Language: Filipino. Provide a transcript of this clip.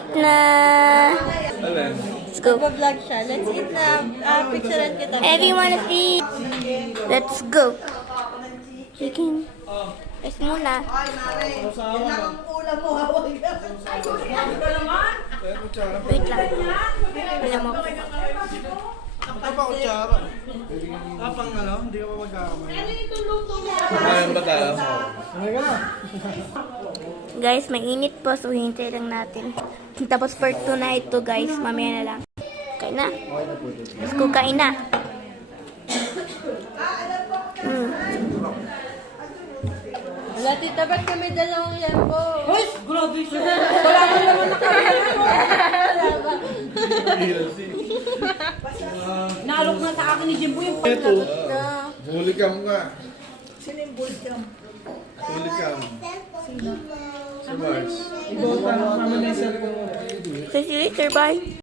eat na. Let's go. Vlog siya. Let's eat na. Picturean kita. Everyone eat. Let's go. Chicken. Guys muna. Wait lang. Alam mo. Ito pa kutsara. Pang ano, hindi ka pa magkakamay. Ayun ba tayo? Guys, mainit po. So, hintay lang natin. Tapos part 2 na ito, guys. Mamaya na lang. Kain na. Let's go, kain na. Wala, tita, ba't kami dalawang yempo? Uy! Grabe siya! Wala ka naman Naalok na sa akin ni Jimbo yung Ito. Na. Bulikam ka. Sino yung bulikam? Bulikam. Si Mars. See you later. Bye.